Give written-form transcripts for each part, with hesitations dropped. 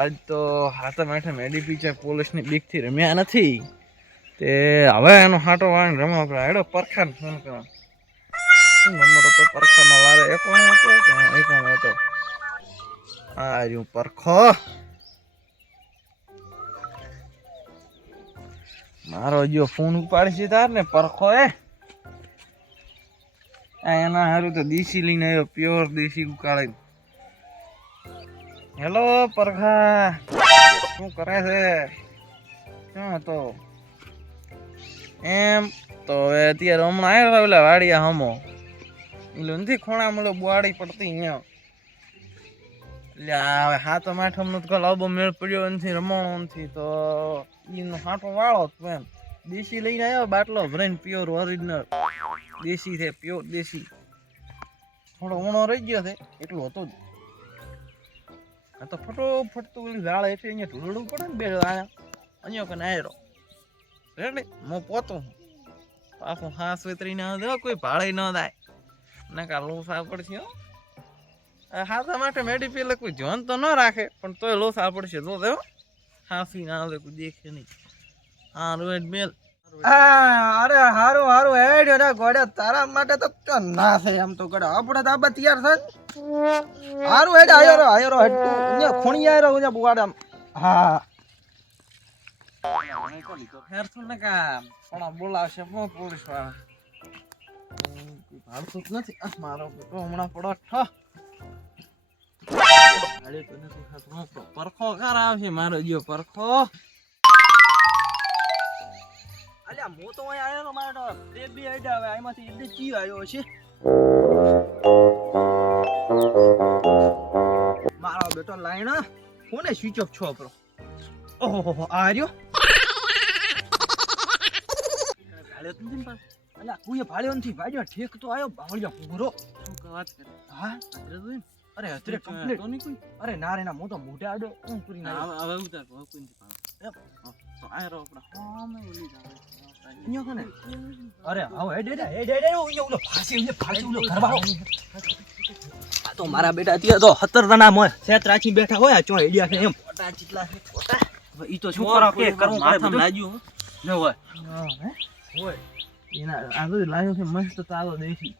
આજ તો હાથે માથે મેડી પીચે પોલીસની બીકથી રમ્યા નથી તે હવે એનો હાટો વાળીને રમવા પડે. હેડો પરખાને ફોન કરવા. શું નંબર હતો પરખાનો? વારે એકોણો હતો કે એકોણો હતો. આ રહ્યું પરખો. મારો જો ફોન ઉપાડશે તાર ને પરખો એના હારું તો દેશી લઈને આવ્યો, પ્યોર દેશી ઉકાળે. હેલો પરખા, શું કરે છે? શું હતો એમ? તો હવે અત્યારે હમણાં આવ્યો પેલા વાડિયા હમો એટલે નથી ખોણા મળે બોવાડી પડતી અહીંયા. એટલે હવે હાથો માઠમનો તો લાંબો મેળ પડ્યો નથી, રમવાનો નથી, તો એનો હાથો વાળો એમ દેશી લઈને આવ્યો, બાટલો ભરાઈને પ્યોર ઓરિજિનલ દેશી છે, પ્યોર દેશી. થોડો ઊણો રહી ગયો છે એટલું હતું જ. આ તો ફટોફટ તો ઓલી ઝાડ એટલે અહીંયા ઢૂંઢવું પડે ને બે અહીંયા કે નાયરો રેડી હું પોતું પાછું હાસ વેતરી ના દે, કોઈ ભાડે ન થાય ના કા લોસા પડશે. હાથા માટે મેડી પેલે કોઈ જોન તો ન રાખે પણ તોય લોસા પડશે. જો દેવો હાસી ના આવે કોઈ દેખે નહીં. હા રોજ મેલ. અરે હારું હારું હેડ્યો ને ગોડે, તારા માટે તો ના છે એમ તો ગોડે. આપણે તો આ તૈયાર છે. હારું હેડ આયો હેડ તું અહીંયા ખૂણી આયો અહીંયા બુવાડે. હા ફેર છું ને કામ પણ બોલાવશે હું પોલીસ વાળા ભાડતું જ નથી. મારો બેટો હમણાં પડો પરખો કાર આવશે મારો જો પરખો. અલ્યા હું તો અહીં આયો મારે તો બે બે આઈડા આવે આમાંથી એટલે ચી આવ્યો છે. મારો બેટો લાઈન કોને સ્વિચ ઓફ છો આપણો? ઓહો આ રહ્યો ભાડ્યો તો નથી પાસ. અલ્યા કોઈ ભાડ્યો નથી, ભાડ્યો ઠેક તો આવ્યો બાવળિયો પૂરો. શું વાત કરે? હા અરે અત્યારે કમ્પ્લીટ તો નહીં કોઈ. અરે ના રે ના હું તો મોઢે આડ્યો હું પૂરી ના હવે ઉતાર કોઈ નથી પાસ. તો આ રો આપડા હામે ઓલી જાવે અહીંયા કોને? અરે આવો હેડ ઓલો ફાસી ઓલો ઘરવાળો. આ તો મારા બેટા અત્યારે તો 17 જણા મોય સેત રાખી બેઠા હોય ચો હેડિયા છે એમ. પોટા જેટલા છે પોટા. ઈ તો છોકરા કે કરવું માથામાં લાગ્યું ન હોય. હોય એના આગળ લાગ્યો છે મસ્ત તારો દેખી.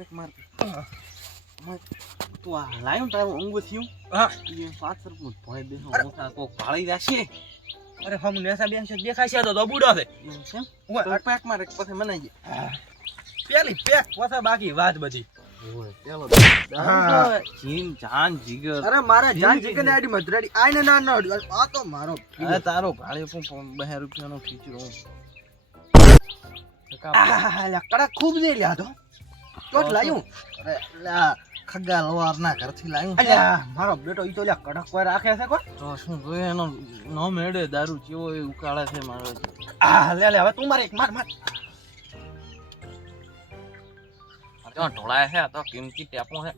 એક માર તું આ લાયો તારું અંગ થયું. હા એ પાછળ હું ભોય બેહો મોટા કોક ભાળી જાશે. અરે હમ નેસા બેસે દેખાય છે તો બુડો છે. એમ છે ઓય પેક માર એક પછી મનાઈ જાય. પેલી પેક પોતા બાકી વાત બધી. ઓય પેલો હા જીન જાન જીગર. અરે મારે જાન જીગર ને આડી મધરાડી આઈને ના ન આ તો મારો આ તારો ભાળે પણ 2 રૂપિયાનો ખીચડો. લા કડા ખૂબ દે લ્યા તો ચોટ લાયું. અરે લા ખગા લવાર ના ઘરથી લાયું. અલ્યા મારો બેટો ઈ તો લ્યા કડક કોઈ રાખે છે કોઈ. તો શું જોઈએ એનો ન મેળે દારૂ જેવો એ ઉકાળે છે મારો. લે હવે તું મારે એક માર તો ઢોળાય છે. આ તો કિંમતી ટેપો છે.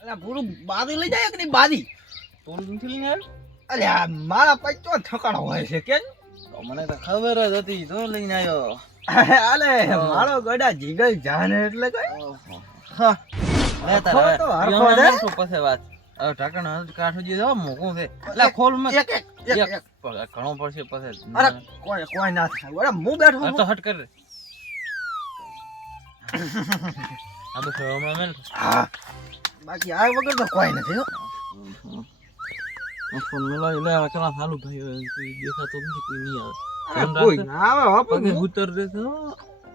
અલ્યા પૂરું બાદી લઈ જાય કે નહીં બાદી? તો નથી લઈને આવ્યો. અલ્યા મારા પાસે તો ઠકાણો હોય છે કે તો મને તો ખબર જ હતી તો લઈને આવ્યો. અલે મારો ગડા જીગર જાને એટલે કઈ. હા લે તારે તો હરખો દે. પછી વાત હવે ઢાકણ કાઠો જે દો મોકું છે. એટલે ખોલ મે એક ઘણો પડશે પછી. અરે કોઈ ના થાય. અરે હું બેઠો આ તો હટ કર રે. આ બસ હમણાં મેલ બાકી આ વગર તો કોઈ નથી હો. ફોન મેલાઈ લે હવે ચલા ચાલુ ભાઈ કોઈ દેખાતો નથી કોઈ નહીં આવે. અરે કોઈ ના આવે હો પગે ઉતર દે તો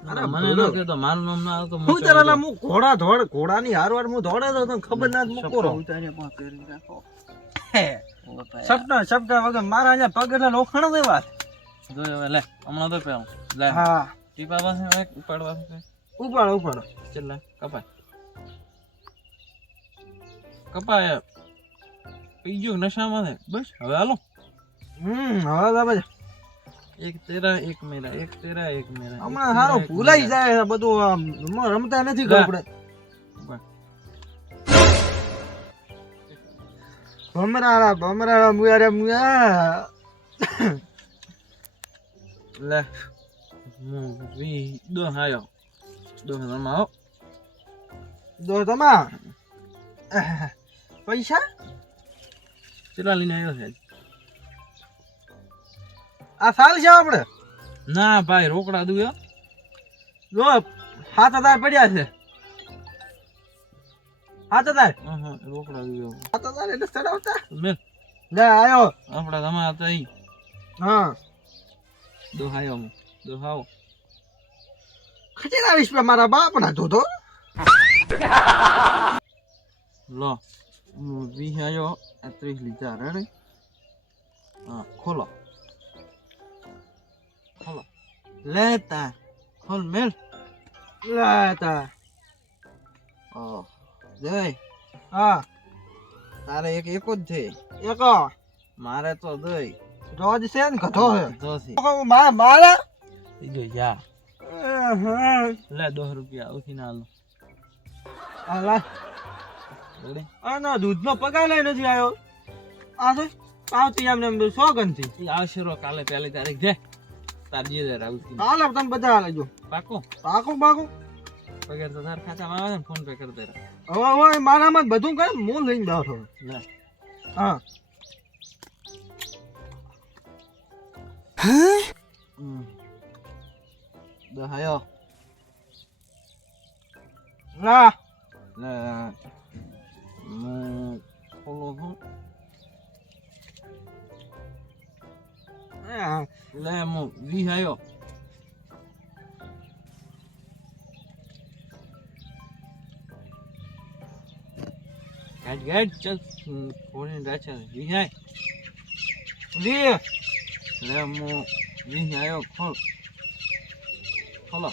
મને ન કે તો મારું નામ ના આવે તો હું તારા હું ઘોડાની હારવાર હું દોડે તો તને ખબર ના જ મૂકો. ઉતારે પણ કરી રાખો. સપના વગર મારા અહીંયા પગ એટલે લોખણ દે વાત. જોયો હવે લે હમણાં તો પેલો લે હા ટીપા પાસે એક ઉપાડવા છે. ઉપાડો ચલ કપાય કપાય પીજો નશામાં છે બસ. હવે હાલો હવે બાબા એક તેરા એક મેરા એક તેરા એક મેરા. હમણાં સારું ભૂલાઈ જાય બધું આમ રમતા નથી ખબર પડે. ભમરાળા મુયા લે હું વી દો આયો દો માં આવો દો તમા પૈસા કેટલા લઈને આવ્યો છે આ સાલ છે આપણે ના ભાઈ રોકડા દઉં જો 7,000 પડ્યા છે 7,000 રોકડા દઉં 7,000 એટલે ચડાવતા મેં લે આયો આપડા તમારા તો ઈ હા દોહાયો દોહાવો ખચેરા વિશ્વ મારા બાપ ના ધોધો લો 20 આયો 30 લીધા રેડી હા ખોલો ખોલો લેતા ખોલ મેલ લેતા ઓ જય હા તારે એક જ છે એક મારે તો દઈ રોજ છે ને કથો છે દોસી મારા ઈ જો યા લે 10 રૂપિયા ઉથી ના લો આલા રેડી આનો દૂધનો પગાર લઈ નથી આવ્યો આ છે આવતી એમને સોગંદથી ઈ આવશે રો કાલે પહેલી તારીખ છે તાર જે જરા ઉથી હાલ તમે બધા લેજો પાકો પાકો પાકો પગાર તો તાર ખાતામાં આવે ને ફોન પે કરી દે હવે મારામાં જ બધું કરે હું લઈને બેઠો લે હા દહાયો ના લે ખોલો હું લે મો 20 આયો ગાડ ચલ ફોન રાચા 20 આય લે મો 20 આયો ખોલ ખોલો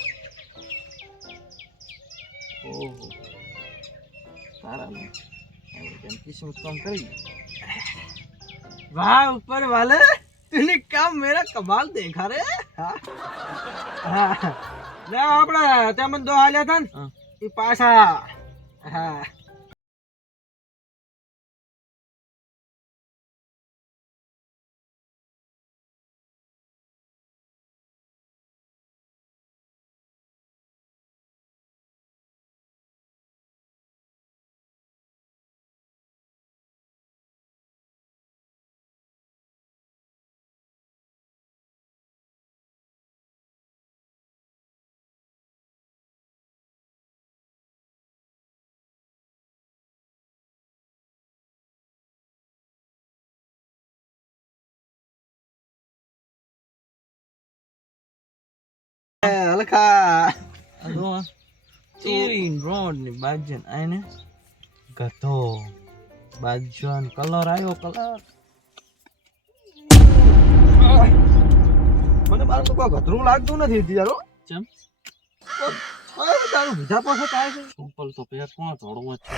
ઓહો તારા નો કેમ કિસ્મત કામ કરી वाह ऊपर वाले तूने काम मेरा कमाल देखा रे हाँ ले आपड़ा तेमन दो हाल्या था हाँ। ये पासा हाँ अलका અદો ચીરીન રોડ ની બાજન આને ગધો બાજન કલર આયો કલર મને મારું તો કોઈ ગધરું લાગતું નથી યારો ચમ તારું બીજા પાસે કાય છે સુપલ તો પેક કોણ થોડું છે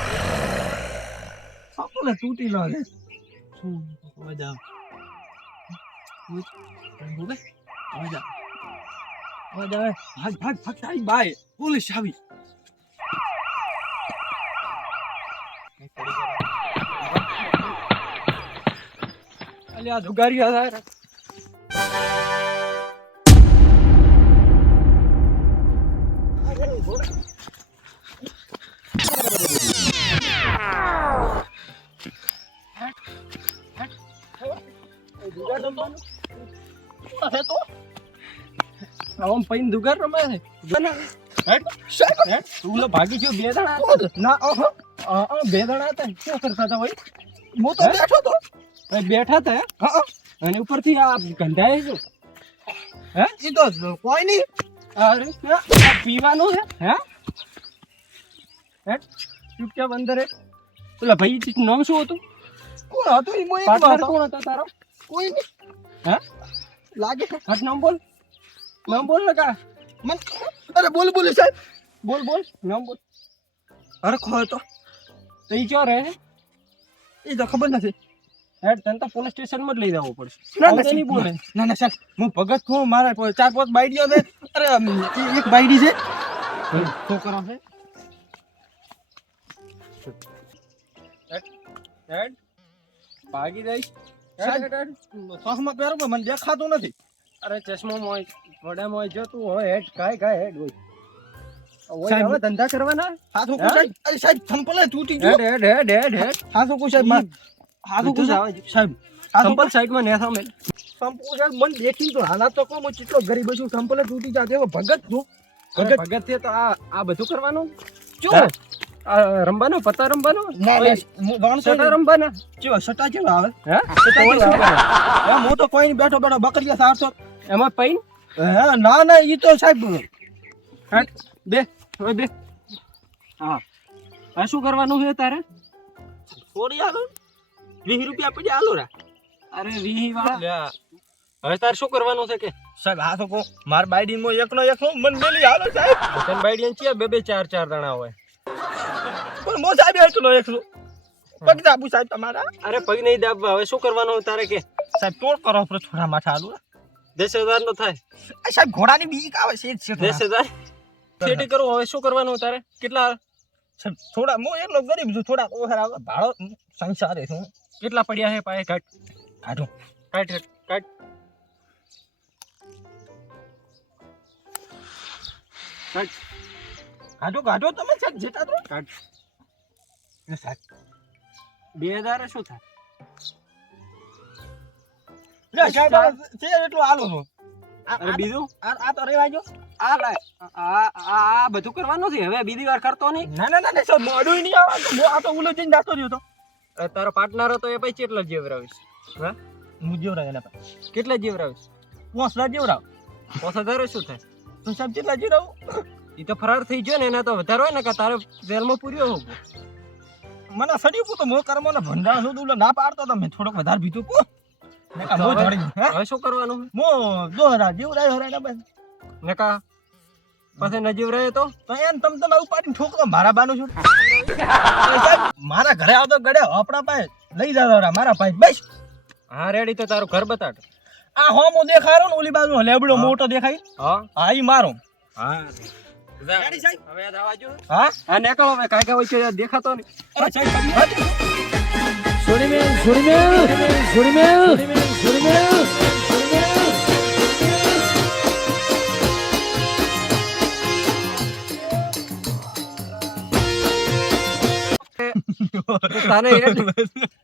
સપોલે તૂટી લો રે શું મજા બોલે મજા ભાગ ભાગ ભાગ તારી બાય પોલીસ આવી અલ્યા ધુગારી આ આમ પૈન દુગાર રમે છે તું લો ભાગી ગયો બે દણા ના ઓહો બે દણા હતા શું કરતા હતા ભાઈ હું તો બેઠો તો બેઠા હતા હા અને ઉપરથી આ ગંધાય છે હે ઈ તો કોઈ નહીં અરે પીવાનું છે હે હે ચૂપચાપ અંદર પેલા ભાઈ નામ શું હતું કોણ હતું ઈ મોય કોણ હતો તારો કોઈ નહીં હે લાગે હટ નામ બોલ ને કા મન અરે બોલ સાહેબ બોલ નામ બોલ અરે ખો તો ઈ ક્યાં રહે છે ઈ તો ખબર નથી હેડ તને તો પોલીસ સ્ટેશન માં જ લઈ જવો પડશે ના નહીં બોલે ના સાહેબ હું ભગત છું મારા 4-5 બાઈડીઓ છે અરે એક બાઈડી છે છોકરો છે હેડ ભાગી જઈશ ચશ્મા પહેરો પણ મને દેખાતું નથી અરે ચશ્મા મોય મોઢા મોય જતું હોય હેડ કાય હેડ હોય સાહેબ હવે ધંધા કરવાના હાથું હા? સાહેબ અરે સાહેબ ચંપલ તૂટી ગયો હેડ હાથું સાહેબ હાથું બધું જ આવે છે. સાહેબ સંપલ સાઈડમાં ને સામે સંપુ સાહેબ મન દેખી તો હાલાત તો કોમ કેટલો ગરીબ છું ચંપલ તૂટી જાતે એવો ભગત છું ભગત ભગત છે તો આ બધું કરવાનું જો હા? આ રમવાનો પત્તા રમવાનો ના ના વાણસો સટા રમવાના જેવા સટા જેવા આવે હે સટા તો જેવા શું આવે એમ હું તો કોઈ નહીં બેઠો બેઠો બકરીયા સારસો એમાં પૈન હા ના ના ઈ તો સાહેબ હટ બે હવે બે હા આ શું કરવાનું છે તારે છોડી આલો 20 રૂપિયા પડ્યા આલો રા અરે વીહી વાળા હવે તારે શું કરવાનું છે કે સાહેબ આ તો કો માર બાઈડી મો એકનો મન મેલી હાલો સાહેબ તન બાઈડિયન છે બે બે ચાર ચાર જણા હોય પણ મો સાહેબ એકલો પગ દાબુ સાહેબ તમારા અરે પગ નહીં દાબવા હવે શું કરવાનું તારે કે સાહેબ તોડ કરો પર થોડા માથા આલુ 10,000 નો થાય આ સાહેબ ઘોડાની બીક આવે છે જ છે 10,000 ખેતી કરું હવે શું કરવાનું તારે કેટલા સાહેબ થોડા મો એકલો ગરીબ છું થોડા ઓહર આવે ભાડો સંસારે છું કેટલા પડ્યા છે પાએ કાટ કાઢો કાટ કાટ કાટ કાઢો તમે સાહેબ જેટા તો કાટ એ સાહેબ 2,000 શું થાય લે સાહેબ છે એટલું આલો છો અરે બીજું આ તો રેવા જો આ લાય આ બધું કરવાનું છે હવે બીજી વાર કરતો નહીં ના સાહેબ મોડું નહીં આવે તો આ તો ઉલો જઈને જાતો રહ્યો તો તારો પાર્ટનર હતો એ પછી કેટલા જેવરાવીશ હા હું જેવરા એના પર કેટલા જેવરાવીશ 5,000 જેવરા 5,000 શું થાય તો સાહેબ કેટલા જેવરા એ તો ફરાર થઈ ગયો ને એના તો વધારે હોય ને કે તારે જેલમાં પૂર્યો હોવું મને સડી તો મો કર્મોને ભંડાર છું તો ના પાડતો તો મેં થોડોક વધારે પીધું પો ને કા મો ધડી હે હવે શું કરવાનું મો 2000 જેવરા હરાય બસ ને કા પછી ન જેવરાય તો એમ તમે ઉપાડીને ઠોકરો મારા બાનું છું સાહેબ મારા ઘરે આવતો ગડે આપણા પાસે લઈ જાવ મારા પાસે બસ હા રેડી તો તારું ઘર બતાડ આ હોમો દેખાયો ને ઓલી બાજુ લેબડો મોટો દેખાય હા હા ઈ મારો હા રેડી સાહેબ હવે થવા જો હા હા નીકળો હવે કાંઈ કાંઈ હોય છે દેખાતો નહીં અરે સાહેબ તને